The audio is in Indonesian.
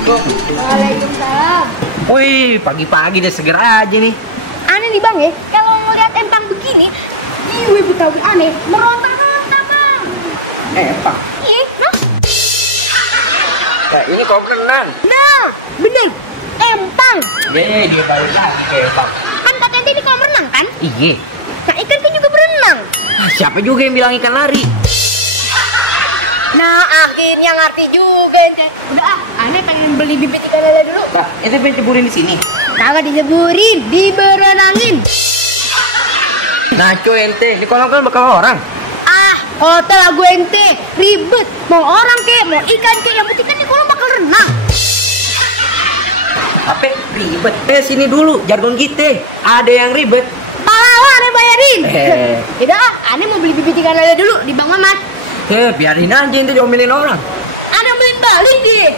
Assalamualaikum. Waalaikumsalam. Wih, pagi-pagi deh seger aja nih. Aneh nih bang ya, kalau ngeliat empang begini, gue Betawi aneh, meronta-ronta bang. Empang? Iya, nah? Ya ini kok renang. Nah, bener, empang. Dia balik lagi ke empang. Kan katanya ini kolam renang kan? Iya. Nah ikan kan juga berenang. Siapa juga yang bilang ikan lari? Nah akhirnya ngerti juga ente. Udah aneh pengen beli bibit ikan lele dulu. Nah, ente pengen ceburin di sini. Kagak diceburin, diberenangin. Nah, cuy ente, di kolam kan bakal orang. Hotel lagu ente, ribet. Mau orang kek, mau ikan kek, yang penting kan di kolam bakal renang. Apa ribet? Sini dulu, jargon kita. Ada yang ribet. Pahlawan aneh bayarin. Eh. Udah aneh mau beli bibit ikan lele dulu di Bang Mamat. Biarin aja ente diomelin orang. Aneh beliin balik dia.